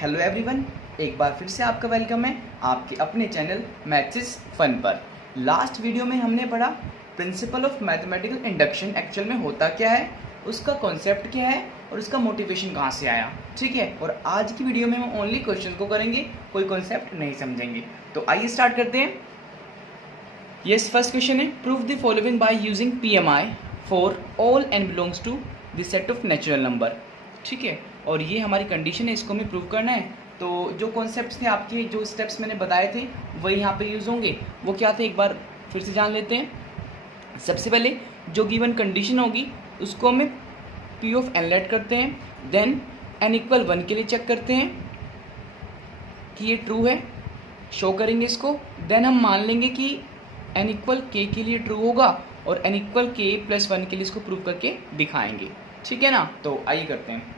Hello everyone, एक बार फिर से आपका वेलकम है आपके अपने चैनल मैथ्स इज फन पर। लास्ट वीडियो में हमने पढ़ा principle of mathematical induction actual में होता क्या है, उसका कॉन्सेप्ट क्या है और उसका मोटिवेशन कहाँ से आया। ठीक है, और आज की वीडियो में हम ओनली क्वेश्चन को करेंगे, कोई कॉन्सेप्ट नहीं समझेंगे। तो आइए स्टार्ट करते हैं। यस, फर्स्ट क्वेश्चन है, prove the following by using PMI for all N belongs to the set of natural number. ठीक है, और ये हमारी कंडीशन है, इसको हमें प्रूव करना है। तो जो कॉन्सेप्ट्स थे आपके, जो स्टेप्स मैंने बताए थे वही यहाँ पे यूज़ होंगे। वो क्या थे एक बार फिर से जान लेते हैं। सबसे पहले जो गिवन कंडीशन होगी उसको हमें पी ऑफ एन लेट करते हैं, देन एन इक्वल 1 के लिए चेक करते हैं कि ये ट्रू है, शो करेंगे इसको। देन हम मान लेंगे कि एन इक्वल के लिए ट्रू होगा और एन इक्वल के प्लस 1 के लिए इसको प्रूव करके दिखाएंगे। ठीक है ना, तो आइए करते हैं।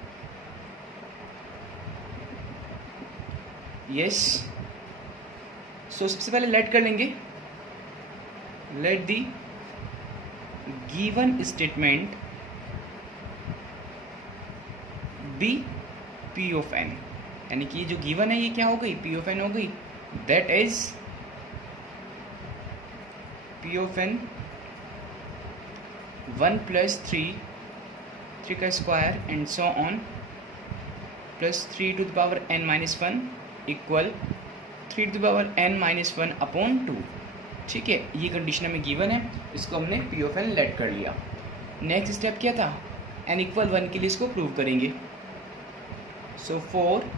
यस, सो सबसे पहले लेट कर लेंगे, let the given statement be P of N, यानी कि जो गिवन है ये क्या हो गई, पी ऑफ एन हो गई। That is P of N 1 + 3 का square and so on plus 3 to the power n - 1 equal 3 to the power n - 1 upon 2। ठीक है, ये कंडीशन हमें गिवन है, इसको हमने पी ऑफ एन लेट कर लिया। नेक्स्ट स्टेप क्या था, n इक्वल 1 के लिए इसको प्रूव करेंगे। So for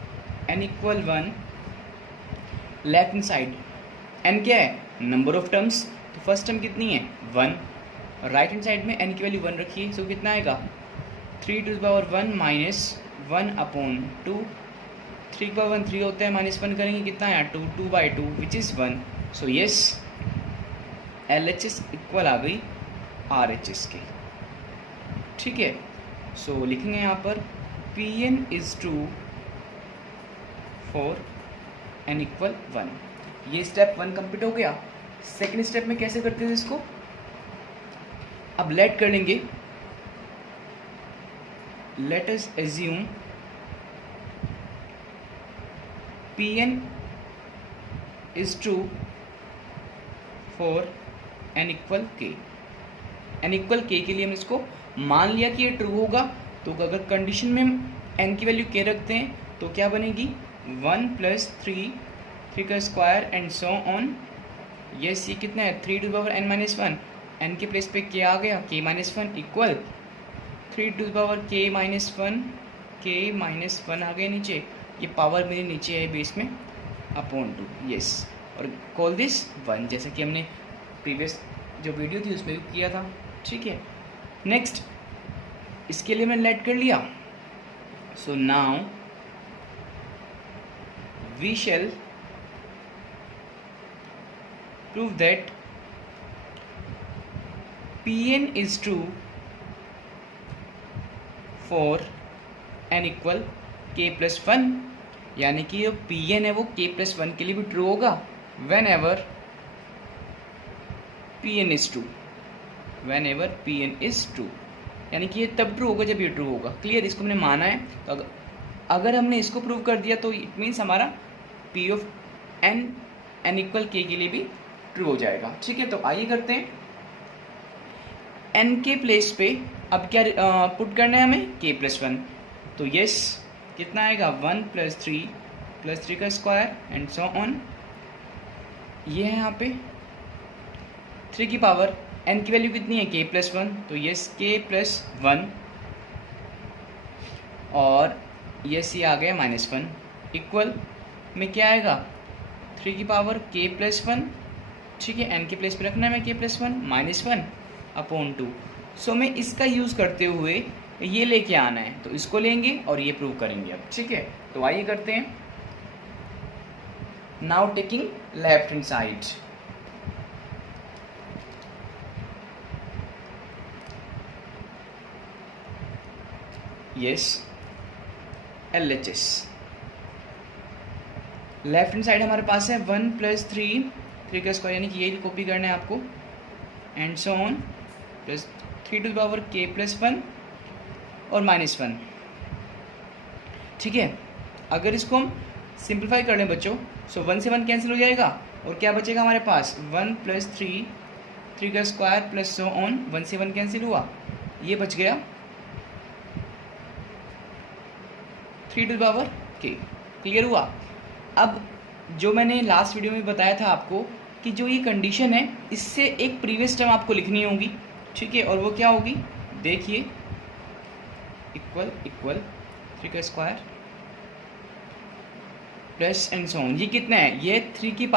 n equal 1, left hand side n क्या है, नंबर ऑफ टर्म्स, तो फर्स्ट टर्म कितनी है 1, और राइट हैंड साइड में n की वैल्यू 1 रखिए, सो कितना आएगा 3 to the power 1 - 1 अपॉन 2। 3 की पावर 1 3 होता है, -1 करेंगे कितना है 2, 2/2 which is 1। So yes, LHS equal आ गई RHS के। ठीक है, सो लिखेंगे यहाँ पर Pn is true for n equal 1। ये स्टेप 1 कंप्लीट हो गया। सेकेंड स्टेप में कैसे करते हैं इसको, अब लेट कर लेंगे, let us assume Pn is true for n equal k। n equal k के लिए हम इसको मान लिया कि ये ट्रू होगा, तो अगर कंडीशन में हम n की वैल्यू k रखते हैं तो क्या बनेगी 1 + 3 का square and so on. Yes, ये कितना है 3 to the power n - 1, n के प्लेस पे k आ गया, k - 1 equal 3 to the power k - 1, k - 1 आ गया नीचे, ये पावर मेरे नीचे है बेस में अपॉन 2। यस, और कॉल दिस 1, जैसा कि हमने प्रीवियस जो वीडियो थी उसमें भी किया था। ठीक है, नेक्स्ट इसके लिए मैंने लेट कर लिया। So now we shall prove that Pn is true for n equal k + 1, यानी कि जो Pn है वो k + 1 के लिए भी ट्रू होगा when ever Pn is true, when ever Pn is true, यानी कि ये तब ट्रू होगा जब ये ट्रू होगा। क्लियर, इसको हमने माना है, तो अगर हमने इसको प्रूव कर दिया तो इट मीन्स हमारा P of n equal k के लिए भी ट्रू हो जाएगा। ठीक है, तो आइए करते हैं। n के प्लेस पे अब क्या पुट करना है हमें, k + 1, तो यस कितना आएगा 1 + 3 का स्क्वायर एंड सो ऑन। ये है यहाँ पे 3 की पावर n की वैल्यू कितनी है k + 1, तो यस k + 1 और यस ये आ गया -1 इक्वल में क्या आएगा 3 की पावर k + 1। ठीक है, n के प्लेस पे रखना है मैं k + 1 -1 अपॉन 2। सो मैं इसका यूज़ करते हुए ये लेके आना है, तो इसको लेंगे और ये प्रूव करेंगे अब। ठीक है, तो आइए करते हैं। Now taking left hand side, yes LHS, left hand side हमारे पास है 1 + 3 का स्क्वायर, यानी कि यही कॉपी करना है आपको, and so on plus 3 to the power k + 1 और -1। ठीक है, अगर इसको हम सिंप्लीफाई कर लें बच्चों, सो 1 से 1 कैंसिल हो जाएगा और क्या बचेगा हमारे पास 1 + 3, 3 का स्क्वायर प्लस सो ऑन, 1 से 1 कैंसिल हुआ, ये बच गया 3k। क्लियर हुआ। अब जो मैंने लास्ट वीडियो में बताया था आपको कि जो ये कंडीशन है इससे एक प्रीवियस टर्म आपको लिखनी होगी, ठीक है, और वो क्या होगी देखिए, इक्वल 3 का square plus and so on, ये कितना है, ये 3k।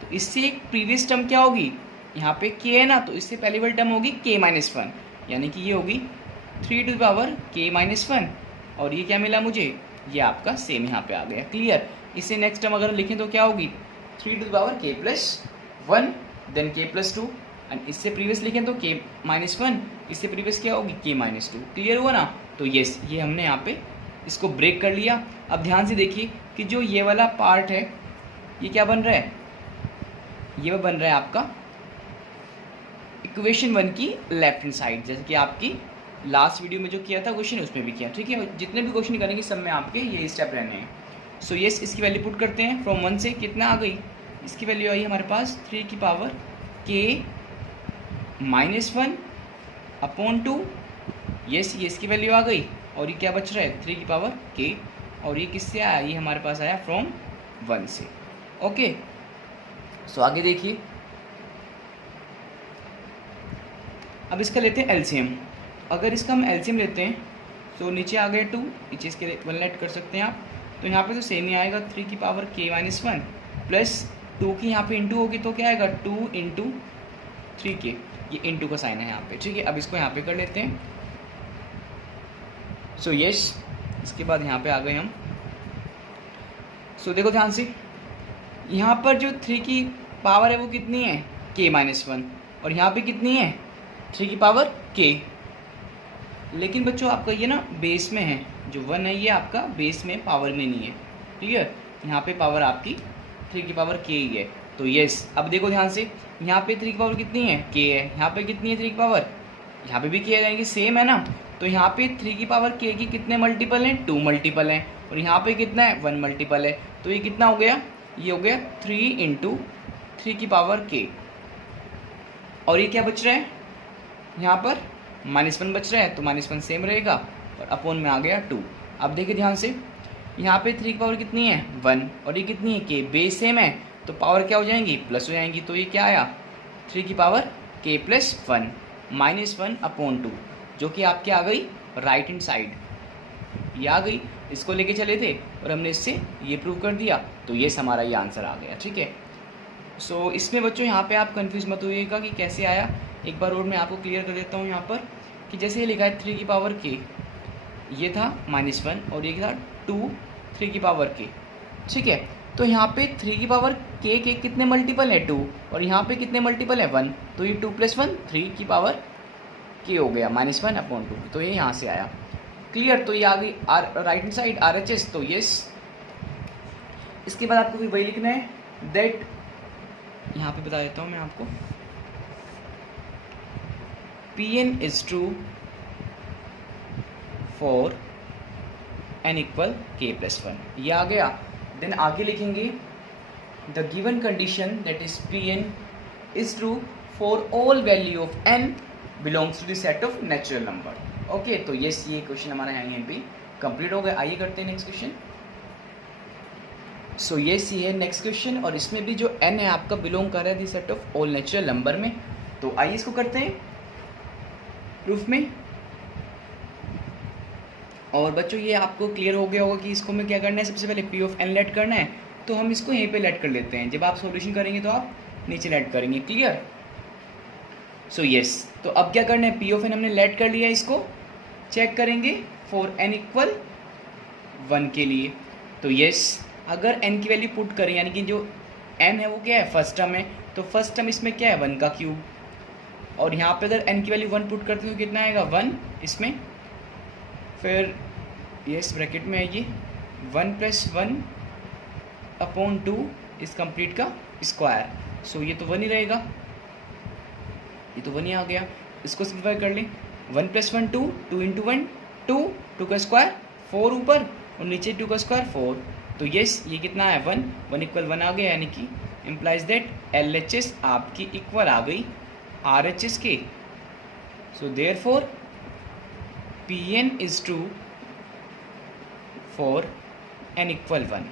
तो इससे एक प्रीवियस टर्म क्या होगी, यहाँ पे k है ना, तो इससे पहली वाली टर्म होगी k-1, यानी कि ये होगी 3k-1, और ये क्या मिला मुझे, ये आपका सेम यहाँ पे आ गया। क्लियर। इसे नेक्स्ट टर्म अगर लिखें तो क्या होगी 3k+1 देन k+2, एंड इससे प्रीवियस लिखें तो k-1, इससे प्रीवियस क्या होगी k-2। क्लियर हुआ ना। तो यस, ये हमने यहाँ पे इसको ब्रेक कर लिया। अब ध्यान से देखिए कि जो ये वाला पार्ट है ये क्या बन रहा है, ये बन रहा है आपका इक्वेशन 1 की लेफ्ट हैंड साइड, जैसे कि आपकी लास्ट वीडियो में जो किया था क्वेश्चन उसमें भी किया, ठीक है। जितने भी क्वेश्चन करेंगे सब में आपके ये स्टेप रहने हैं। सो यस, इसकी वैल्यू पुट करते हैं। फ्रॉम 1 से कितना आ गई, इसकी वैल्यू आई हमारे पास 3k-1/2। यस, ये इसकी वैल्यू आ गई, और ये क्या बच रहा है 3k, और ये किससे आया, ये हमारे पास आया फ्रॉम 1 से। ओके, सो आगे देखिए, अब इसका लेते हैं एलसीएम। अगर इसका हम एलसीएम लेते हैं तो नीचे आ गया 2, नीचे इसके 1 ऐड कर सकते हैं आप, तो यहाँ पे तो सेम ही आएगा 3k-1 प्लस 2 की यहाँ पे इंटू होगी तो क्या आएगा 2 × 3k, ये इंटू का साइन है यहाँ पे, ठीक है। अब इसको यहाँ पे कर लेते हैं। सो यस, इसके बाद यहाँ पे आ गए हम। सो देखो ध्यान से, यहाँ पर जो 3 की पावर है वो कितनी है k-1, और यहाँ पे कितनी है 3k, लेकिन बच्चों आपका ये ना बेस में है, जो 1 है ये आपका बेस में पावर में नहीं है। क्लियर। यहाँ पे पावर आपकी 3k ही है। तो यस, अब देखो ध्यान से, यहाँ पे 3 की पावर कितनी है k है, यहाँ पे कितनी है 3 की पावर, यहाँ पे भी k है, यानी कि सेम है ना। तो यहाँ पे 3k की कितने मल्टीपल हैं, 2 मल्टीपल हैं, और यहाँ पे कितना है 1 मल्टीपल है। तो ये कितना हो गया, ये हो गया 3 × 3k, और ये क्या बच रहा है यहाँ पर -1 बच रहा है, तो -1 सेम रहेगा, और अपोन में आ गया 2। अब देखिए ध्यान से, यहाँ पे 3 की पावर कितनी है 1, और ये कितनी है k, बेस सेम है, तो पावर क्या हो जाएंगी प्लस हो जाएंगी। तो ये क्या आया 3k +1 -1/2, जो कि आपके आ गई राइट हैंड साइड, ये आ गई। इसको लेके चले थे और हमने इससे ये प्रूव कर दिया, तो ये हमारा ये आंसर आ गया, ठीक है। सो इसमें बच्चों यहाँ पे आप कंफ्यूज मत होइएगा कि कैसे आया, एक बार और मैं आपको क्लियर कर देता हूँ यहाँ पर कि जैसे ये लिखा है 3k, ये था -1 और ये था 2 3k, ठीक है। तो यहाँ पे 3k के कितने मल्टीपल है 2, और यहाँ पे कितने मल्टीपल है 1, तो ये 2 + 1 3k हो गया -1/2, तो ये यहाँ से आया। क्लियर। तो ये आ गई राइट हैंड साइड RHS। तो यस, इसके बाद आपको भी वही लिखना है दैट, यहाँ पे बता देता हूँ मैं आपको, Pn is true for n = k+1, ये आ गया। देन आगे लिखेंगे the given condition that is Pn is true for all value of n belongs to the set of natural number। Okay, तो यस, ये क्वेश्चन हमारा यहीं पे कंप्लीट हो गया। आइए करते हैं नेक्स्ट क्वेश्चन। सो यस, ये है नेक्स्ट क्वेश्चन, और इसमें भी जो n है आपका बिलोंग कर रहा है the set of all natural number में। तो आइए इसको करते हैं प्रूफ में। और बच्चों ये आपको क्लियर हो गया होगा कि इसको में क्या करना है, सबसे पहले P of n लेट करना है, तो हम इसको यहीं पे लेट कर लेते हैं। जब आप सॉल्यूशन करेंगे तो आप नीचे लेट करेंगे। क्लियर। सो यस, तो अब क्या करना है, P of n हमने लेट कर लिया, इसको चेक करेंगे फॉर n = 1 के लिए। तो यस, अगर n की वैल्यू पुट करें, यानी कि जो n है वो क्या है फर्स्ट टर्म है, तो फर्स्ट टर्म इसमें क्या है 1 का क्यूब, और यहाँ पे अगर n की वैल्यू 1 पुट करते हो कितना आएगा 1 इसमें, फिर यस ब्रैकेट में आएगी 1 + 1/2 इस कंप्लीट का स्क्वायर। सो ये तो 1 ही रहेगा, ये तो 1 ही आ गया। इसको सिंप्लीफाई कर लें, 1 + 1 2, 2 × 1 2, 2 का स्क्वायर 4 ऊपर और नीचे 2 का स्क्वायर 4। तो यस ये कितना है 1, 1 इक्वल 1 आ गया, यानी कि इम्प्लाइज दैट LHS आपकी इक्वल आ गई RHS के। So therefore PN is true for n equal 1।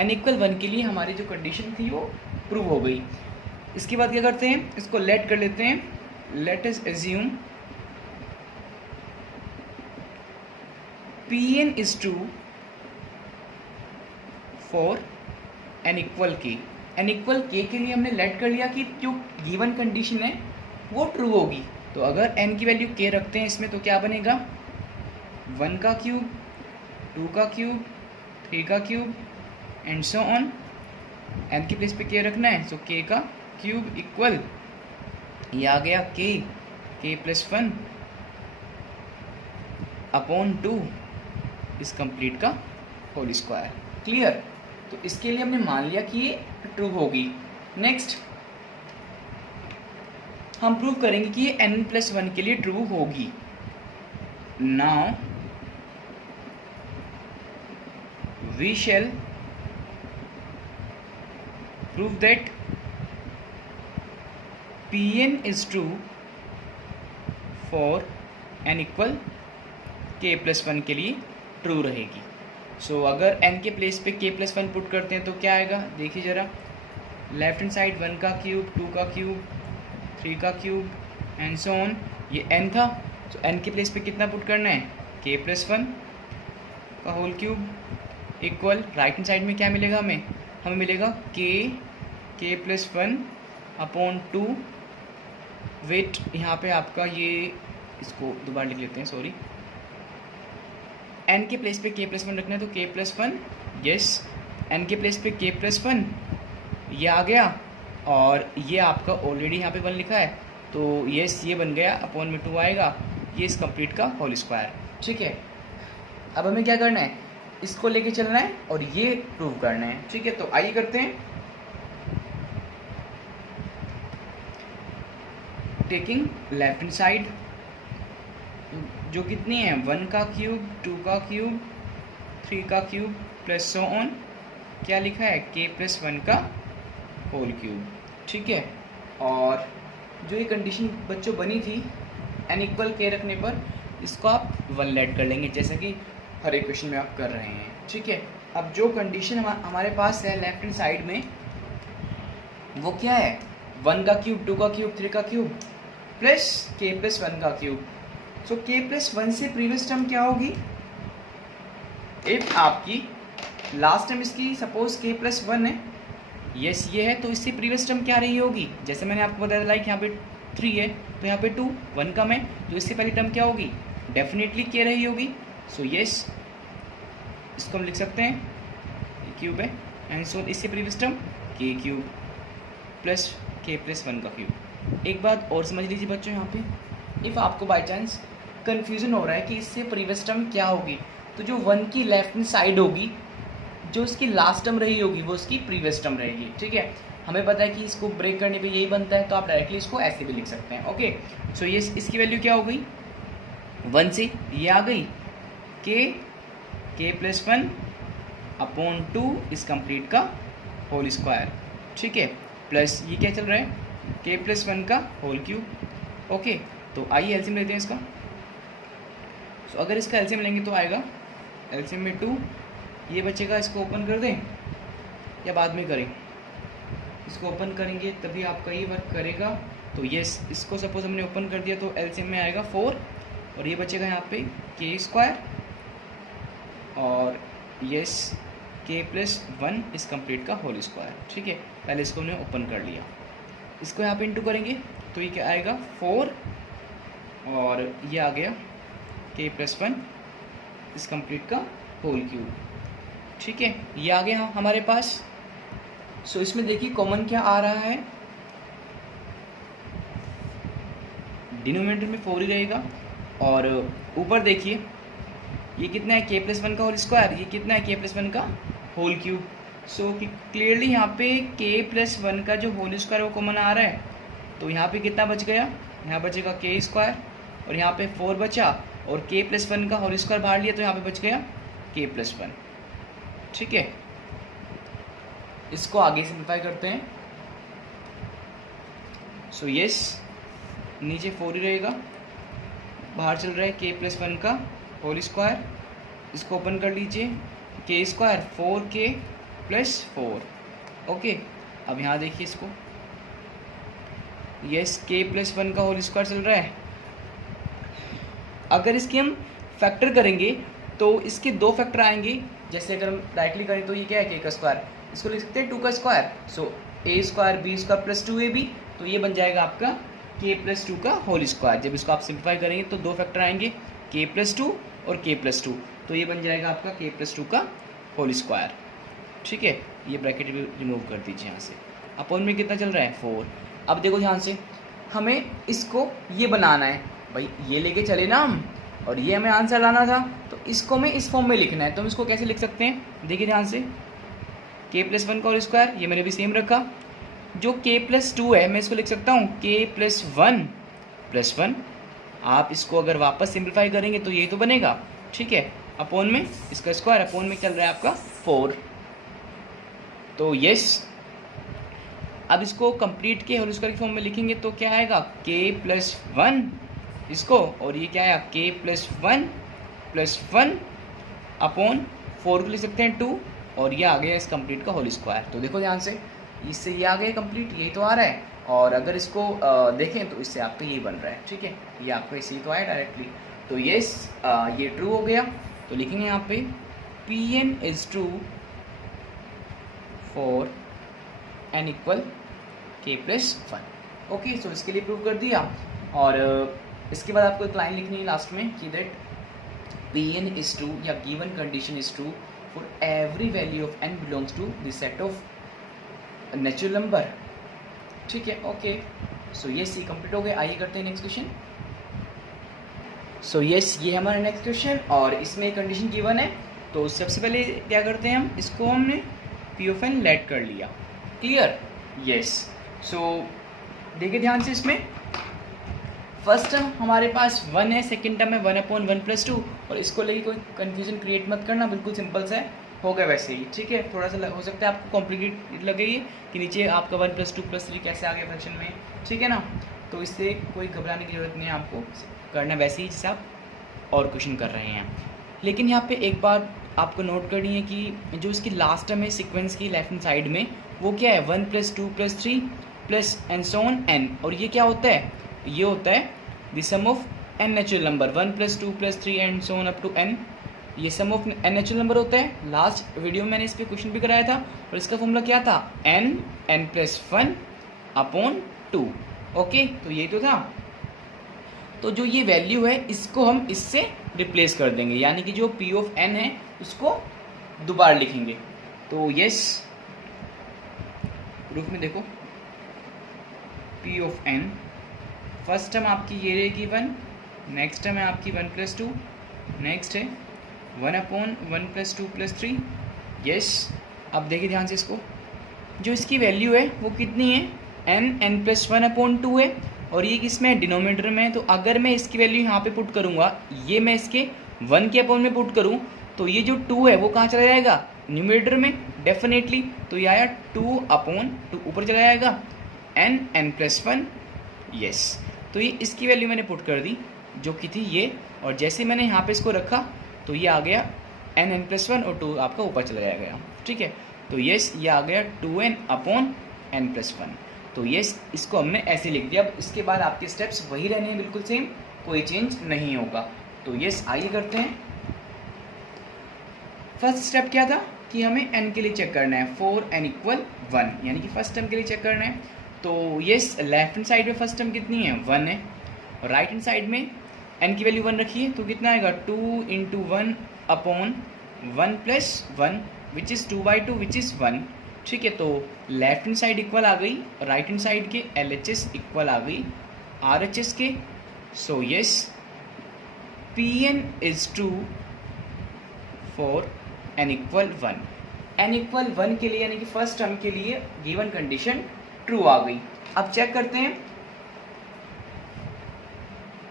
n equal 1 के लिए हमारी जो कंडीशन थी वो प्रूव हो गई। इसके बाद क्या करते हैं, इसको लेट कर लेते हैं। Let us assume Pn is true for n equal k। n equal k के लिए हमने लेट कर लिया कि जो गिवन कंडीशन है वो ट्रू होगी। तो अगर n की वैल्यू k रखते हैं इसमें तो क्या बनेगा 1 का क्यूब, 2 का क्यूब, 3 का cube and so on. n की प्लेस पे k रखना है, सो k का क्यूब इक्वल ये आ गया k प्लस 1 अपॉन 2 इस कंप्लीट का होल स्क्वायर। क्लियर। तो इसके लिए हमने मान लिया कि ये ट्रू होगी। नेक्स्ट हम प्रूव करेंगे कि ये n+1 के लिए ट्रू होगी। Now we shall prove that Pn is true for n equal k+1 के लिए ट्रू रहेगी। सो अगर n के प्लेस पे k+1 पुट करते हैं तो क्या आएगा, देखिए ज़रा। लेफ्ट हैंड साइड 1 का क्यूब, 2 का क्यूब, 3 का क्यूब एंड सो ऑन। ये n था, तो n के प्लेस पे कितना पुट करना है k+1 का whole cube equal right hand side में क्या मिलेगा हमें मिलेगा k+1 अपॉन 2 वेट। यहाँ पे आपका ये इसको दोबारा लिख लेते हैं, सॉरी। n के प्लेस पे k+1 रखना है तो k+1, यस n के प्लेस पे k+1 ये आ गया और ये आपका ऑलरेडी यहाँ पे 1 लिखा है तो यस ये बन गया, अपॉन में 2 आएगा, ये इस कंप्लीट का होल स्क्वायर। ठीक है, अब हमें क्या करना है, इसको लेके चलना है और ये प्रूव करना है। ठीक है, तो आइए करते हैं। टेकिंग लेफ्ट हैंड साइड जो कितनी है 1 का क्यूब, 2 का क्यूब, 3 का क्यूब प्लस सो ऑन, क्या लिखा है k+1 का होल क्यूब। ठीक है, और जो ये कंडीशन बच्चों बनी थी n इक्वल k रखने पर, इसको आप 1 लेट कर लेंगे जैसा कि हर एक क्वेश्चन में आप कर रहे हैं। ठीक है, अब जो कंडीशन हमारे पास है लेफ्ट हैंड साइड में वो क्या है 1 का क्यूब, 2 का क्यूब, 3 का क्यूब प्लस k+1 का क्यूब। सो k+1 से प्रीवियस टर्म क्या होगी, इफ आपकी लास्ट टर्म इसकी सपोज k+1 है, यस ये है, तो इससे प्रीवियस टर्म क्या रही होगी, जैसे मैंने आपको बताया लाइक यहाँ पे 3 है तो यहाँ पे 2, 1 कम है तो इससे पहली टर्म क्या होगी, डेफिनेटली k रही होगी। सो यस इसको हम लिख सकते हैं क्यूब है एंड सो इससे previous term k cube plus k+1 का क्यूब। एक बात और समझ लीजिए बच्चों, यहाँ पे इफ़ आपको बाई चांस कन्फ्यूज़न हो रहा है कि इससे प्रीवियस टर्म क्या होगी, तो जो 1 की लेफ्ट हैंड साइड होगी, जो इसकी लास्ट टर्म रही होगी वो इसकी प्रीवियस टर्म रहेगी। ठीक है, हमें पता है कि इसको ब्रेक करने पे यही बनता है, तो आप डायरेक्टली इसको ऐसे भी लिख सकते हैं। ओके, सो ये इसकी वैल्यू क्या हो गई 1 से ये आ गई k+1 अपॉन 2 इस कंप्लीट का होल स्क्वायर। ठीक है, प्लस ये क्या चल रहा है k+1 का होल क्यूब। ओके, तो आइए एलसीएम लेते हैं इसका। सो अगर इसका एलसीएम लेंगे तो आएगा एलसीएम में 2, ये बचेगा, इसको ओपन कर दें या बाद में करें, इसको ओपन करेंगे तभी आपका ये वर्क करेगा। तो ये इसको सपोज हमने ओपन कर दिया तो एलसीएम में आएगा 4 और ये बचेगा यहाँ पे k² और यस k+1 इस कंप्लीट का होल स्क्वायर। ठीक है, पहले इसको हमने ओपन कर लिया, इसको यहाँ पे इंटू करेंगे तो ये क्या आएगा 4 और ये आ गया k+1 इस कंप्लीट का होल क्यूब। ठीक है, ये आ गया हमारे पास। सो इसमें देखिए कॉमन क्या आ रहा है, डिनोमिनेटर में 4 ही रहेगा और ऊपर देखिए ये कितना है k+1 का होल स्क्वायर, ये कितना है k+1 का होल क्यूब। सो क्लियरली यहाँ पे k+1 का जो होल स्क्वायर वो कॉमन आ रहा है, तो यहाँ पे कितना बच गया, यहाँ बचेगा k² और यहाँ पे 4 बचा और k+1 का होल स्क्वायर बाहर लिया तो यहाँ पे बच गया k+1। ठीक है, इसको आगे सिंप्लीफाई करते हैं। सो यस, नीचे 4 ही रहेगा, बाहर चल रहा है k+1 का होल स्क्वायर, इसको ओपन कर लीजिए, k स्क्वायर 4k+4। ओके, अब यहाँ देखिए इसको, यस k+1 का होल स्क्वायर चल रहा है। अगर इसके हम फैक्टर करेंगे तो इसके 2 फैक्टर आएंगे। जैसे अगर हम डायरेक्टली करें तो ये क्या है, k का स्क्वायर, इसको लिख सकते हैं 2 का square, so a square b square plus 2ab, तो ये बन जाएगा आपका k+2 का होल स्क्वायर। जब इसको आप सिंप्लीफाई करेंगे तो 2 फैक्टर आएंगे, k+2 और k+2, तो ये बन जाएगा आपका k+2 का होल स्क्वायर। ठीक है, ये ब्रैकेट भी रिमूव कर दीजिए यहाँ से। अपॉन में कितना चल रहा है, 4। अब देखो ध्यान से, हमें इसको ये बनाना है भाई, ये लेके चले ना हम, और ये हमें आंसर लाना था, तो इसको हमें इस फॉर्म में लिखना है। तो हम इसको कैसे लिख सकते हैं, देखिए ध्यान से, k+1 का होल स्क्वायर, ये मैंने भी सेम रखा। जो k+2 है मैं इसको लिख सकता हूँ k+1+1। आप इसको अगर वापस सिंप्लीफाई करेंगे तो ये तो बनेगा, ठीक है, अपॉन में इसका स्क्वायर, अपॉन में चल रहा है आपका 4। तो यस, अब इसको कंप्लीट के होल स्क्वायर की फॉर्म में लिखेंगे तो क्या आएगा, k+1 इसको, और ये क्या आया k+1+1 अपॉन 4 को लिख सकते हैं 2, और ये आ गया इस कंप्लीट का होल स्क्वायर। तो देखो ध्यान से, इससे ये आ गया कंप्लीट, ये तो आ रहा है, और अगर इसको देखें तो इससे आपका ये बन रहा है। ठीक है, ये आपका इससे तो आया डायरेक्टली। तो यस, ये ट्रू हो गया। तो लिखेंगे यहाँ पे Pn is true for n equal k+1। Okay, so इसके लिए प्रूव कर दिया। और इसके बाद आपको एक लाइन लिखनी है लास्ट में कि दैट Pn इज ट्रू या given condition is true for every value of n belongs to this set of natural number. ठीक है, ओके, सो यस, ये कंप्लीट हो गया। आइए करते हैं नेक्स्ट क्वेश्चन। सो यस, ये हमारा नेक्स्ट क्वेश्चन, और इसमें कंडीशन गिवन है। तो सबसे पहले क्या करते हैं हम, इसको हमने P ऑफ n लेट कर लिया, क्लियर, यस। सो देखिए ध्यान से, इसमें फर्स्ट टर्म हमारे पास 1 है, सेकेंड टर्म है 1/1+2, और इसको लेके कोई कन्फ्यूजन क्रिएट मत करना, बिल्कुल सिंपल सा है, होगा वैसे ही। ठीक है, थोड़ा सा हो सकता है आपको कॉम्प्लिकेट लगे ये कि नीचे आपका 1+2+3 कैसे आ गया फ्रैक्शन में, ठीक है ना। तो इससे कोई घबराने की जरूरत नहीं है, आपको करना वैसे ही जैसे आप और क्वेश्चन कर रहे हैं। लेकिन यहाँ पे एक बात आपको नोट करनी है कि जो इसकी लास्ट टर्म है सीक्वेंस की लेफ्ट हैंड साइड में, वो क्या है 1+2+3 plus and so on n, और ये क्या होता है, ये होता है the sum of n natural number, 1+2+3 and so on up to n, ये sum of n natural number होता है। लास्ट वीडियो में मैंने इस पर क्वेश्चन भी कराया था, और इसका फॉर्मूला क्या था, n+1 अपॉन 2। ओके, तो यही तो था। तो जो ये वैल्यू है इसको हम इससे रिप्लेस कर देंगे, यानी कि जो P ऑफ n है उसको दोबारा लिखेंगे। तो यस, प्रूफ में देखो, P of n, first term आपकी ये रहेगी 1, नेक्स्ट टर्म है आपकी 1+2, नेक्स्ट है 1/1+2+3। यस, अब देखिए ध्यान से, इसको जो इसकी वैल्यू है वो कितनी है, n+1/2 है, और ये किसमें, डिनोमिनेटर में है। तो अगर मैं इसकी वैल्यू यहाँ पे पुट करूँगा, ये मैं इसके 1 के अपॉन में पुट करूँ, तो ये जो 2 है वो कहाँ चला जाएगा, न्यूमरेटर में डेफिनेटली। तो ये आया 2/2 ऊपर चला जाएगा, n+1। यस, तो ये इसकी वैल्यू मैंने पुट कर दी जो कि थी ये, और जैसे मैंने यहाँ पे इसको रखा तो ये आ गया n+1 और 2 आपका ऊपर चला जाएगा। ठीक है, तो यस, ये आ गया 2n/n+1। तो यस, इसको हमने ऐसे लिख दिया। अब इसके बाद आपके स्टेप्स वही रहने हैं, बिल्कुल सेम, कोई चेंज नहीं होगा। तो यस, आइए करते हैं। फर्स्ट स्टेप क्या था कि हमें n के लिए चेक करना है, 4n = 1, यानी कि फर्स्ट टर्म के लिए चेक करना है। तो यस, लेफ्ट हैंड साइड में फर्स्ट टर्म कितनी है, 1 है, और राइट हैंड साइड में n की वैल्यू 1 रखिए, तो कितना आएगा, 2 × 1/1+1 विच इज़ 2/2 विच इज़ 1। ठीक है, तो लेफ्ट हैंड साइड इक्वल आ गई राइट हैंड साइड के, LHS इक्वल आ गई RHS के। So yes, Pn is true for n = 1। n = 1 के लिए, यानी कि फर्स्ट टर्म के लिए गिवन कंडीशन ट्रू आ गई। अब चेक करते हैं,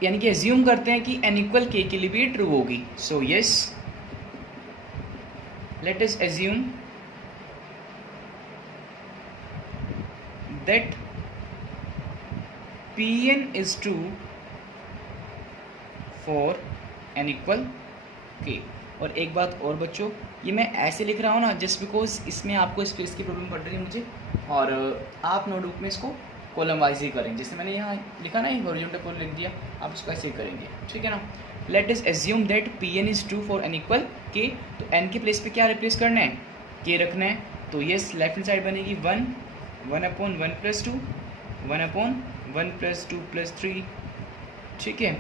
यानी कि एज्यूम करते हैं कि n = k के लिए भी ट्रू होगी। So yes, let us assume that Pn is true for n equal k। और एक बात और बच्चों, ये मैं ऐसे लिख रहा हूँ ना जस्ट बिकॉज इसमें आपको स्पेस की प्रॉब्लम पड़ रही है मुझे, और आप नोटबुक में इसको कॉलम वाइज ही करेंगे। जैसे मैंने यहाँ लिखा ना, हॉरिजॉन्टल कॉलम लिख दिया, आप इसको ऐसे ही करेंगे, ठीक है ना। Let us assume that Pn is true for n equal k। तो n के प्लेस पे क्या रिप्लेस करना है, k रखना है। तो ये लेफ्ट हैंड साइड बनेगी 1 1/1 + 2 1/1 + 2 + 3, ठीक है,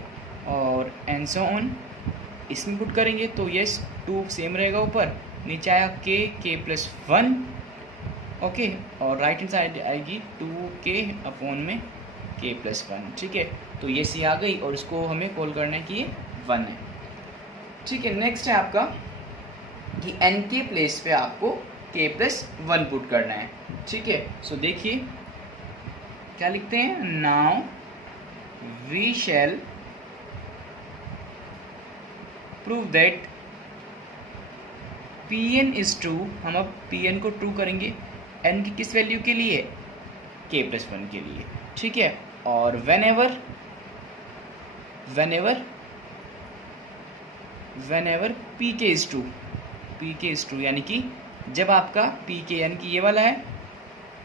और एंड सो ऑन। इसमें पुट करेंगे तो यस 2 सेम रहेगा, ऊपर नीचे आया k + 1, ओके, और राइट हैंड साइड आएगी 2k/में k + 1, ठीक है। तो ये सी आ गई और इसको हमें कॉल करना है कि ये 1 है, ठीक है। नेक्स्ट है आपका कि n के प्लेस पे आपको k + 1 पुट करना है, ठीक है। सो देखिए क्या लिखते हैं, now we shall prove that Pn is true. हम अब Pn को ट्रू करेंगे n की किस वैल्यू के लिए, k + 1 के लिए, ठीक है। और whenever pk is true, यानी कि जब आपका pk यानी कि ये वाला है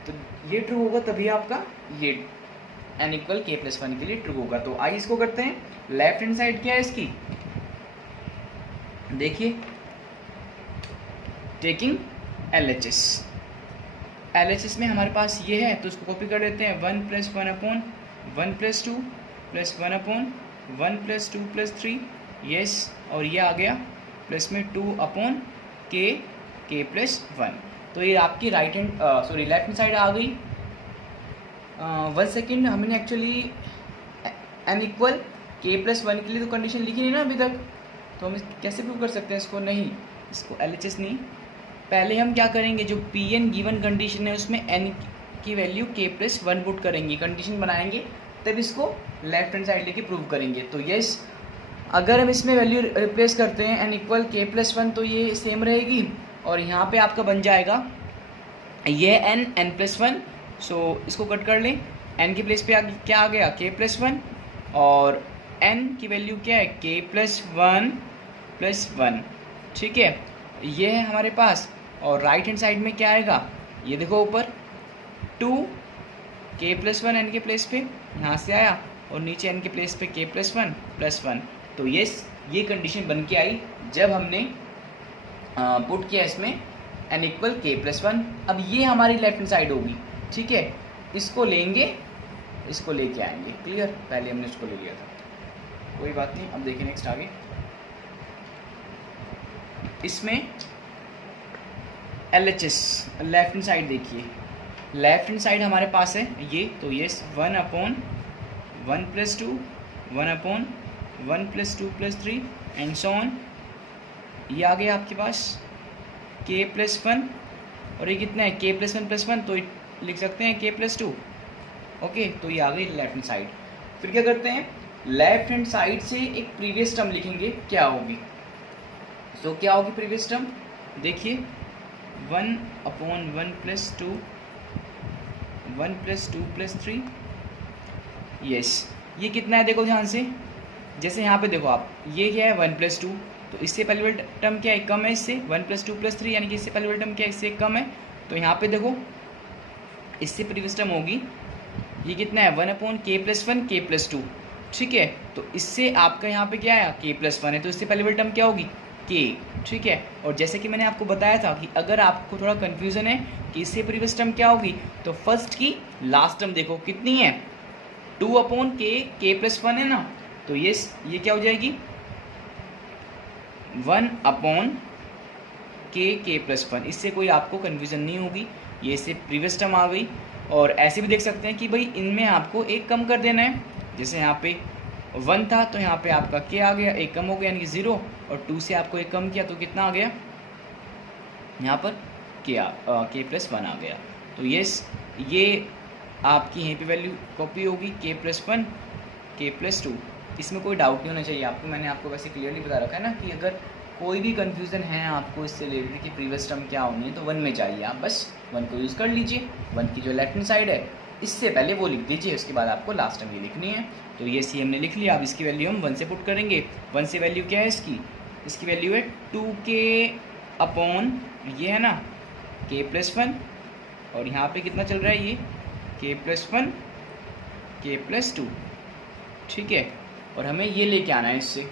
तो ये ट्रू होगा, तभी आपका ये n इक्वल k + 1 के लिए ट्रू होगा। तो आइए इसको करते हैं। लेफ्ट हैंड साइड क्या है इसकी, देखिए, टेकिंग LHS में हमारे पास ये है तो इसको कॉपी कर लेते हैं। 1 + 1/1 + 2 + 1/1 + 2 + 3, यस, और ये आ गया प्लस में 2/k + 1। तो ये आपकी लेफ्ट हैंड साइड आ गई। 1 सेकेंड, हमने एक्चुअली n इक्वल k + 1 के लिए तो कंडीशन लिखी नहीं ना अभी तक, तो हम कैसे प्रूव कर सकते हैं इसको, नहीं, इसको LHS नहीं, पहले हम क्या करेंगे, जो Pn गिवन कंडीशन है उसमें n की वैल्यू k + 1 पुट करेंगे, कंडीशन बनाएंगे, तब इसको लेफ्ट हैंड साइड लेके प्रूव करेंगे। तो यस, अगर हम इसमें वैल्यू रिप्लेस करते हैं n इक्वल k + 1 तो ये सेम रहेगी, और यहाँ पे आपका बन जाएगा ये n + 1। सो इसको कट कर लें, n के प्लेस पे क्या आ गया, k + 1, और n की वैल्यू क्या है, k + 1, ठीक है, ये है हमारे पास। और राइट हैंड साइड में क्या आएगा, ये देखो ऊपर 2k + 1 n के प्लेस पे यहाँ से आया, और नीचे n के प्लेस पे k + 1 + 1। तो ये कंडीशन बन के आई जब हमने पुट किया इसमें n इक्वल k + 1। अब ये हमारी लेफ्ट हैंड साइड होगी, ठीक है, इसको लेंगे, इसको लेके आएंगे, क्लियर। पहले हमने इसको ले लिया था, कोई बात नहीं। अब देखिए नेक्स्ट आगे, इसमें LHS लेफ्ट हैंड साइड देखिए, लेफ्ट हैंड साइड हमारे पास है ये, तो ये 1/1 + 2 1/1 + 2 + 3 एंड सो ऑन। ये आ गया आपके पास k + 1, और ये कितना है, k + 1 + 1, तो लिख सकते हैं k + 2, ओके। तो ये आ गई लेफ्ट हैंड साइड। फिर क्या करते हैं, लेफ्ट हैंड साइड से एक प्रीवियस टर्म लिखेंगे, क्या होगी, तो क्या होगी प्रीवियस टर्म, देखिए 1/1 + 2 1 + 2 + 3, यस, ये कितना है देखो ध्यान से, जैसे यहाँ पे देखो आप, ये क्या है 1 + 2, तो इससे पहले वाली टर्म क्या है, कम है इससे, 1 + 2 + 3, यानी कि इससे पहले वाली टर्म क्या है, इससे कम है। तो यहाँ पे देखो इससे प्रीवियस टर्म होगी, ये कितना है 1/k + 1 k + 2, ठीक है। तो इससे आपका यहाँ पे क्या है, k + 1 है, तो इससे पहले वाली टर्म क्या होगी, k, ठीक है। और जैसे कि मैंने आपको बताया था कि अगर आपको थोड़ा कन्फ्यूज़न है कि इससे प्रीवियस टर्म क्या होगी, तो फर्स्ट की लास्ट टर्म देखो कितनी है, 2/k k + 1 है ना, तो ये क्या हो जाएगी 1/k k + 1। इससे कोई आपको कन्फ्यूज़न नहीं होगी, ये इससे प्रीवियस टर्म आ गई। और ऐसे भी देख सकते हैं कि भाई इनमें आपको एक कम कर देना है, जैसे यहाँ पे 1 था तो यहाँ पे आपका k आ गया, एक कम हो गया यानी कि 0, और 2 से आपको एक कम किया तो कितना आ गया, यहाँ पर k + 1 आ गया। तो ये आपकी यहीं पे वैल्यू कॉपी होगी, k + 1 k + 2। इसमें कोई डाउट नहीं होना चाहिए आपको, मैंने आपको वैसे क्लियरली बता रखा है ना कि अगर कोई भी कन्फ्यूज़न है आपको इससे रिलेटेड कि प्रीवियस टर्म क्या होनी है तो 1 में जाइए, आप बस 1 को यूज़ कर लीजिए। 1 की जो लेफ्ट हैंड साइड है इससे पहले वो लिख दीजिए, उसके बाद आपको लास्ट टर्म ये लिखनी है। तो ये सी हमने लिख लिया। अब इसकी वैल्यू हम 1 से पुट करेंगे। 1 से वैल्यू क्या है इसकी वैल्यू है 2k अपॉन ये है ना k+1, और यहाँ पे कितना चल रहा है ये k+1 k+2, ठीक है। और हमें ये लेके आना है इससे।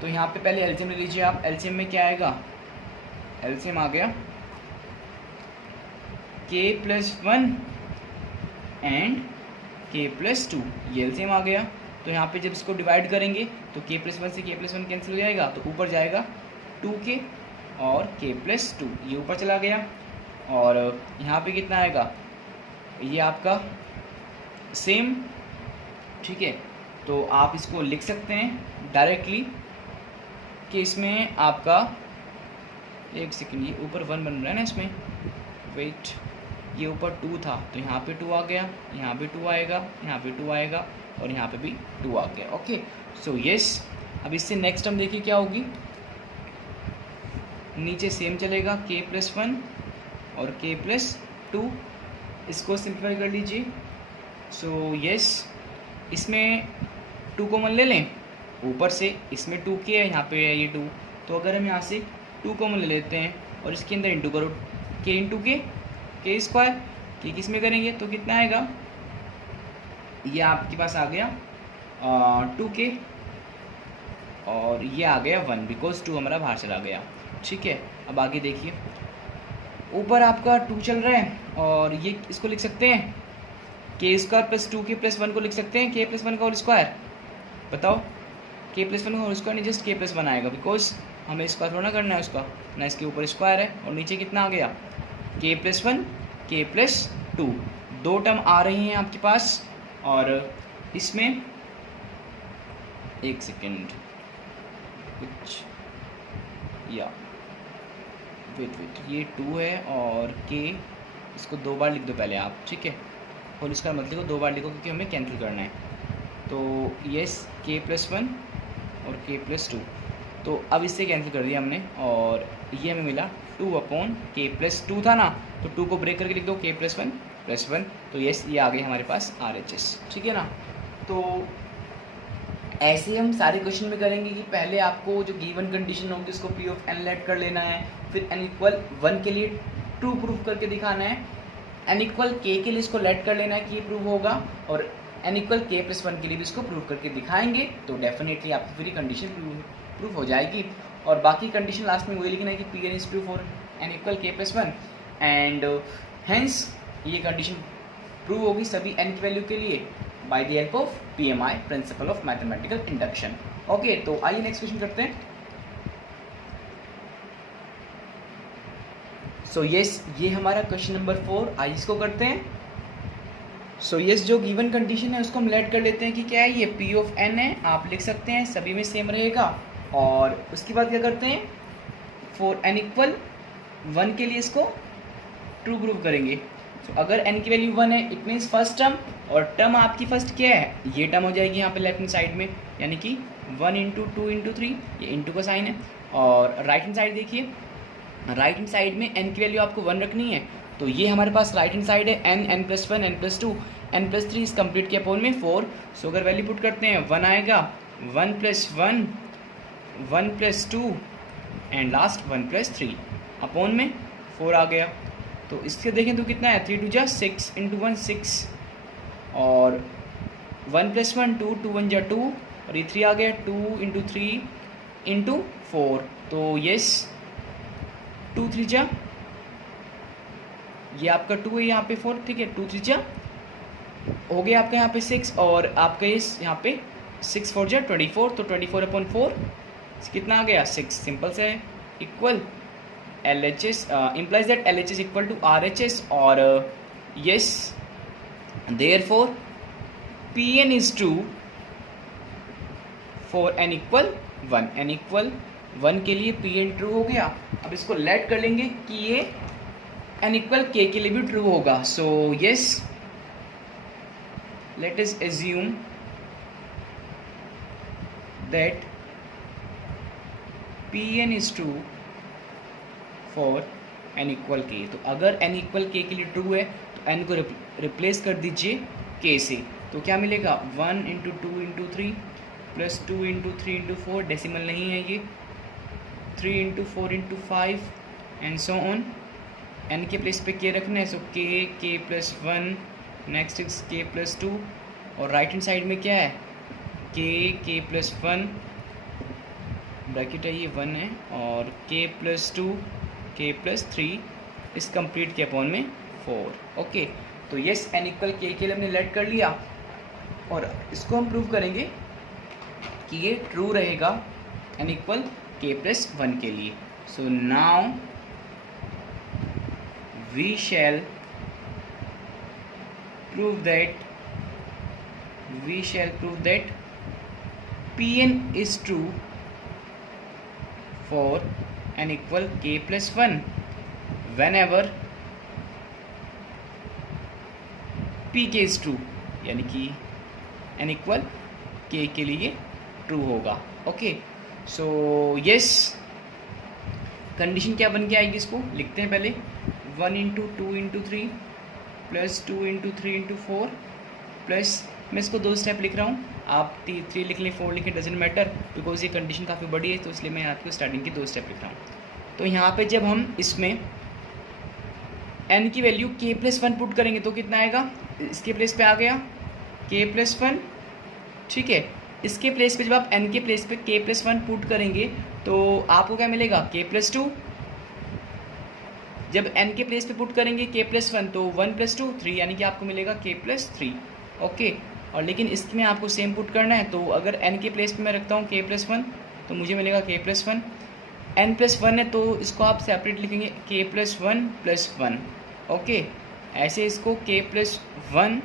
तो यहाँ पे पहले एलसीएम ले लीजिए आप। एलसीएम में क्या आएगा, एलसीएम आ गया k+1 एंड k+2, ये एलसीएम आ गया। तो यहाँ पे जब इसको डिवाइड करेंगे तो k+1 से k+1 कैंसिल हो जाएगा, तो ऊपर जाएगा 2k और k+2, ये ऊपर चला गया। और यहाँ पे कितना आएगा, ये आपका सेम, ठीक है। तो आप इसको लिख सकते हैं डायरेक्टली कि इसमें आपका, एक सेकेंड, ये ऊपर 1 बन रहा है ना इसमें, वेट, ये ऊपर 2 था तो यहाँ पे 2 आ गया, यहाँ पे 2 आएगा, यहाँ पे 2 आएगा और यहाँ पे भी 2 आ गया। Okay, so yes. अब इससे नेक्स्ट टर्म देखिए क्या होगी, नीचे सेम चलेगा k+1 और k+2, इसको सिंप्लीफाई कर लीजिए। सो यस, इसमें 2 कॉमन ले लें ऊपर से, इसमें 2k है, यहाँ पे है ये 2, तो अगर हम यहाँ से 2 कॉमन ले लेते हैं और इसके अंदर इंटू करो, k into k square, k किस में करेंगे तो कितना आएगा, ये आपके पास आ गया 2k और ये आ गया 1, बिकॉज 2 हमारा बाहर चला गया, ठीक है। अब आगे देखिए, ऊपर आपका 2 चल रहा है और ये इसको लिख सकते हैं k² + 2k + 1 को लिख सकते हैं k+1 का होल स्क्वायर। बताओ, k+1 का होल स्क्वायर नहीं, जस्ट k+1 आएगा, बिकॉज हमें स्क्वायर थोड़ा करना है उसका ना, इसके ऊपर स्क्वायर है और नीचे कितना आ गया k+1 k+2, 2 टर्म आ रही हैं आपके पास। और इसमें एक सेकेंड, कुछ या वेट, ये 2 है और k, इसको 2 बार लिख दो पहले आप, ठीक है। और इसका मतलब 2 बार लिखो क्योंकि हमें कैंसिल करना है। तो यस, k+1 और k+2, तो अब इससे कैंसिल कर दिया हमने और ये हमें मिला 2/k+2 था ना, तो 2 को ब्रेक करके लिख दो k+1 + 1, तो यस ये आ गए हमारे पास RHS, ठीक है ना। तो ऐसे हम सारे क्वेश्चन में करेंगे कि पहले आपको जो गिवन कंडीशन होगी उसको P of n लेट कर लेना है, फिर n = 1 के लिए ट्रू प्रूफ करके दिखाना है, n = k के लिए इसको लेट कर लेना है कि ये प्रूव होगा, और n = k+1 के लिए भी इसको प्रूव करके दिखाएंगे, तो डेफिनेटली आपकी पूरी कंडीशन प्रूफ हो जाएगी। और बाकी कंडीशन लास्ट में वही लिखना है कि Pn is true for n = k+1 and hence ये कंडीशन प्रूव होगी सभी n की वैल्यू के लिए by the help of PMI, principle of mathematical induction. Okay, तो आइए नेक्स्ट क्वेश्चन करते हैं। सो यस, ये हमारा क्वेश्चन नंबर 4, आइए इसको करते हैं। सो यस, जो गिवन कंडीशन है उसको हम लेट कर लेते हैं कि क्या है, ये P of n है, आप लिख सकते हैं, सभी में सेम रहेगा। और उसके बाद क्या करते हैं, फॉर n = 1 के लिए इसको ट्रू प्रूव करेंगे। तो अगर n की वैल्यू 1 है, इट मीन्स फर्स्ट टर्म, और टर्म आपकी फर्स्ट क्या है, ये टर्म हो जाएगी यहाँ पे लेफ्ट हैंड साइड में, यानी कि 1 × 2 × 3, ये इंटू का साइन है। और राइट हैंड साइड देखिए, राइट हैंड साइड में n की वैल्यू आपको 1 रखनी है, तो ये हमारे पास राइट हैंड साइड है n, n+1, n+2, n+3 इस कंप्लीट के अपोन में 4। सो अगर वैल्यू पुट करते हैं 1 आएगा, 1+1, 1+2 एंड लास्ट 1+3 अपोन में 4 आ गया। तो इससे देखें तो कितना है, 3 × 2 = 6, × 1 6, और 1+1 2, 2 × 1 = 2, और ये 3 आ गया, 2 × 3 × 4। तो यस, 2 × 3 = ये आपका 2 है, यहाँ पे 4, ठीक है। 2 × 3 = हो गया आपका यहाँ पे 6, और आपका इस यहाँ पे 6 × 4 = 24, तो 24/4 कितना आ गया, 6। सिंपल से है, equal LHS implies that LHS = RHS, और yes, therefore Pn is true for n = 1, n = 1 के लिए Pn ट्रू हो गया। अब इसको लेट कर लेंगे कि ये n = k के लिए भी ट्रू होगा। So yes, let us assume that P N is true for N equal K. तो अगर एन इक्वल के लिए ट्रू है तो एन को रिप्लेस कर दीजिए के से, तो क्या मिलेगा 1 into 2 into 3 plus 2 into 3 into 4, decimal नहीं है ये, 3 into 4 into 5 and so on. N के प्लेस पे के रखना है, so K plus 1, next is K plus 2, और राइट हैंड साइड में क्या है के प्लस 1, ब्रैकेट है ये 1 है, और के प्लस 2 के प्लस 3 इस कंप्लीट के अपॉन में 4। ओके, तो यस एन इक्वल के लिए हमने लेट कर लिया, और इसको हम प्रूव करेंगे कि ये ट्रू रहेगा एन इक्वल के प्लस 1 के लिए। So now we shall prove that Pn is true for n equal k plus 1 whenever Pk is true, यानी कि n equal k के लिए ट्रू होगा। ओके, सो यस कंडीशन क्या बन के आएगी, इसको लिखते हैं पहले। 1 into 2 into 3 plus 2 into 3 into 4 plus, मैं इसको 2 स्टेप लिख रहा हूँ, आप 3 लिख लें 4 लिखें, डजेंट मैटर, बिकॉज ये कंडीशन काफ़ी बड़ी है, तो इसलिए मैं आपको स्टार्टिंग की 2 स्टेप लिख रहा हूँ। तो यहाँ पे जब हम इसमें n की वैल्यू k प्लस 1 पुट करेंगे तो कितना आएगा, इसके प्लेस पे आ गया k प्लस 1, ठीक है। इसके प्लेस पे जब आप n के प्लेस पे k प्लस 1 पुट करेंगे तो आपको क्या मिलेगा k प्लस 2, जब n के प्लेस पे पुट करेंगे k प्लस 1 तो 1 प्लस 2 3, यानी कि आपको मिलेगा k प्लस 3। ओके, और लेकिन इसमें आपको सेम पुट करना है, तो अगर n के प्लेस पे मैं रखता हूँ k प्लस 1 तो मुझे मिलेगा k प्लस 1, n प्लस 1 है तो इसको आप सेपरेट लिखेंगे k प्लस 1 प्लस 1। ओके, ऐसे इसको k प्लस 1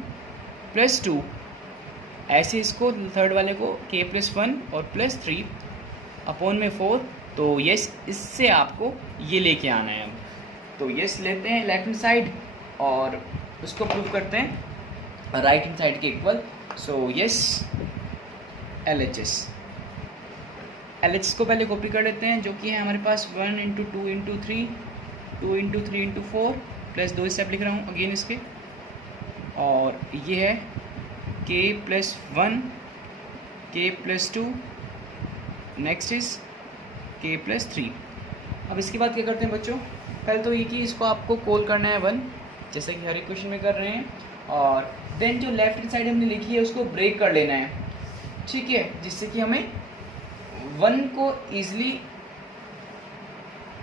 प्लस 2, ऐसे इसको थर्ड वाले को k प्लस 1 और प्लस 3 अपॉन में 4। तो यस इससे आपको ये लेके आना है। तो यस लेते हैं लेफ्ट हैंड साइड और उसको प्रूव करते हैं राइट हैंड साइड के equal. So yes L H को पहले कॉपी कर लेते हैं, जो कि है हमारे पास 1 into 2 into 3 2 into 3 into 4 plus 2 step लिख रहा हूँ अगेन इसके, और ये है k plus 1 k plus 2 next is k plus 3। अब इसके बाद क्या करते हैं बच्चों, पहले तो ये कि इसको आपको कॉल करना है 1, जैसे कि हर एक क्वेश्चन में कर रहे हैं, और देन जो लेफ्ट हैंड साइड हमने लिखी है उसको ब्रेक कर लेना है, ठीक है, जिससे कि हमें 1 को ईजिली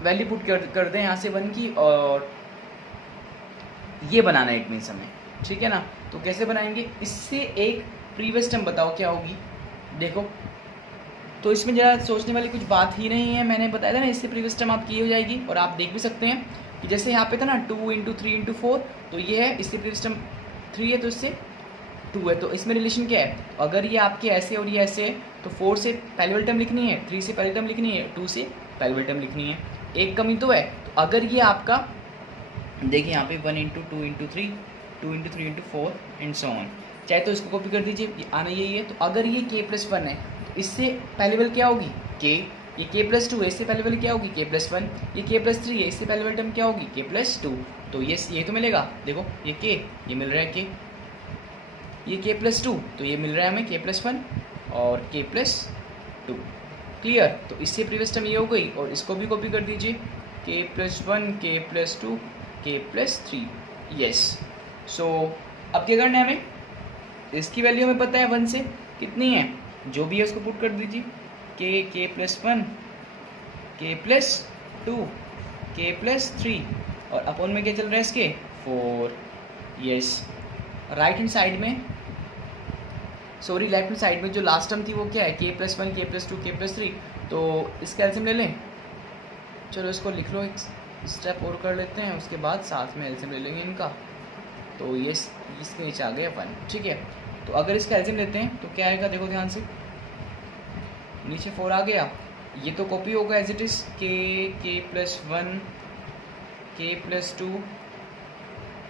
वैल्यू पुट कर दें यहाँ से 1 की, और ये बनाना है इट मीन्स हमें, ठीक है ना। तो कैसे बनाएंगे, इससे एक प्रीवियस टर्म बताओ क्या होगी, देखो तो इसमें ज़रा सोचने वाली कुछ बात ही नहीं है, मैंने बताया था ना, इससे प्रीवियस टर्म आपकी हो जाएगी। और आप देख भी सकते हैं कि जैसे यहाँ पे था ना 2 इंटू 3 इंटू 4, तो ये है, इससे प्रीवियस टर्म 3 है तो इससे 2 है, तो इसमें रिलेशन क्या है, अगर ये आपके ऐसे और ये ऐसे है तो 4 से पहली वाली टर्म लिखनी है, 3 से पहली टर्म लिखनी है, 2 से पहली वाली टर्म लिखनी है, एक कमी तो है। तो अगर ये आपका देखिए यहाँ पे 1 into 2 into 3 2 into 3 into 4 and so on, चाहे तो इसको कॉपी कर दीजिए, ये आना यही है। तो अगर ये k प्लस 1 है तो इससे पहले वाली क्या होगी k, ये k प्लस 2 है, इससे पहले वाली क्या होगी k प्लस 1, ये k प्लस 3 है, इससे पहले वाली टर्म क्या होगी k प्लस 2। तो ये तो मिलेगा, देखो ये k, ये मिल रहा है k, ये k प्लस 2, तो ये मिल रहा है हमें k प्लस 1 और k प्लस 2, क्लियर। तो इससे प्रीवियस टर्म ये हो गई, और इसको भी कॉपी कर दीजिए k plus 1 k plus 2 k plus 3, yes. So अब क्या करना है हमें, इसकी वैल्यू हमें पता है 1 से कितनी है, जो भी है उसको पुट कर दीजिए, k plus 1 k plus 2 k plus 3, और अपॉन में क्या चल रहा है इसके 4, यस। राइट हैंड साइड में, सॉरी लेफ्ट हैंड साइड में जो लास्ट टर्म थी वो क्या है k plus 1 k plus 2 k plus 3, तो इसका एलसीएम ले लें, चलो इसको लिख लो, एक स्टेप और कर लेते हैं, उसके बाद साथ में एलसीएम ले लेंगे इनका। तो ये इसके नीचे आ गया 1, ठीक है। तो अगर इसका एलसीएम लेते हैं तो क्या आएगा, देखो ध्यान से, नीचे 4 आ गया, ये तो कॉपी होगा as it is, k plus 1 k plus 2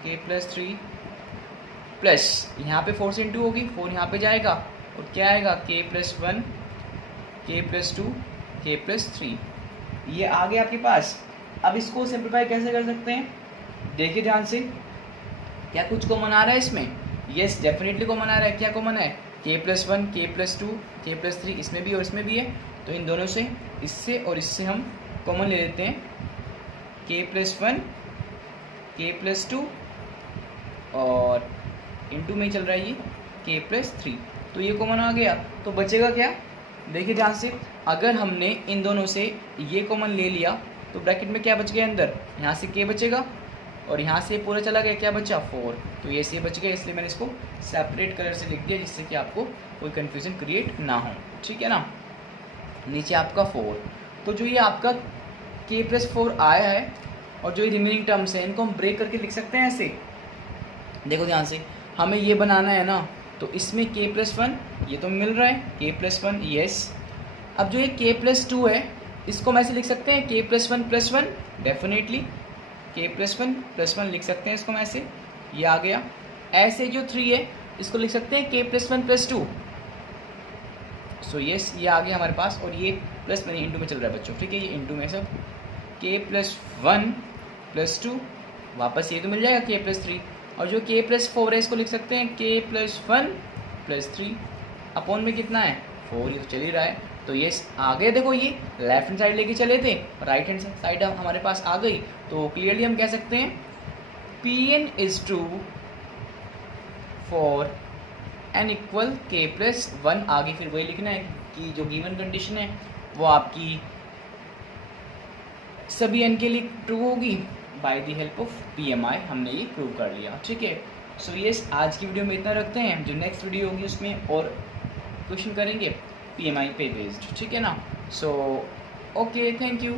k plus 3 plus यहाँ पे 4 से इंटू होगी, 4 यहाँ पे जाएगा, और क्या आएगा k plus 1 k plus 2 k plus 3, ये आ गया आपके पास। अब इसको सिंप्लीफाई कैसे कर सकते हैं, देखिए ध्यान से, क्या कुछ कॉमन आ रहा है इसमें? यस, डेफिनेटली कॉमन आ रहा है। क्या कॉमन है? k+1, k+2, k+3, इसमें भी और इसमें भी है। तो इन दोनों से, इससे और इससे हम कॉमन ले लेते हैं, k+1, k+2 और इनटू में चल रहा है ये k+3। तो ये कॉमन आ गया। तो बचेगा क्या? देखिए ध्यान से, अगर हमने इन दोनों से ये कॉमन ले लिया तो ब्रैकेट में क्या बच गया अंदर? यहाँ से k बचेगा और यहाँ से पूरा चला गया, क्या बचा? 4। तो ये से बच गया, इसलिए मैंने इसको सेपरेट कलर से लिख दिया जिससे कि आपको कोई कन्फ्यूज़न क्रिएट ना हो, ठीक है ना। नीचे आपका 4, तो जो ये आपका k+4 आया है और जो ये रिमेनिंग टर्म्स हैं इनको हम ब्रेक करके लिख सकते हैं ऐसे। देखो ध्यान से, हमें ये बनाना है ना, तो इसमें k+1 ये तो मिल रहा है, k+1 यस। अब जो ये k+2 है इसको हम ऐसे लिख सकते हैं k+1+1, डेफिनेटली k+1+1 लिख सकते हैं इसको हम ऐसे, ये आ गया। ऐसे जो 3 है इसको लिख सकते हैं k+1+2। सो यस, ये आ गया हमारे पास। और ये प्लस में इंटू में चल रहा है बच्चों, ठीक है, ये इंटू में सब k+1+2, वापस ये तो मिल जाएगा k+3। और जो k+4 है इसको लिख सकते हैं k+1+3, अपॉन में कितना है? 4, ये तो चल ही रहा है। तो ये आ गए, देखो ये लेफ्ट हैंड साइड लेके चले थे, राइट हैंड साइड हमारे पास आ गई। तो क्लियरली हम कह सकते हैं Pn is true for n equal k+1। आगे फिर वही लिखना है कि जो गिवन कंडीशन है वो आपकी सभी n के लिए ट्रू होगी by the help of PMI। हमने ये प्रूव कर लिया, ठीक है। सो यस, आज की वीडियो में इतना रखते हैं। जो नेक्स्ट वीडियो होगी उसमें और क्वेश्चन करेंगे PMI पे बेस्ड, ठीक है ना। So okay, thank you.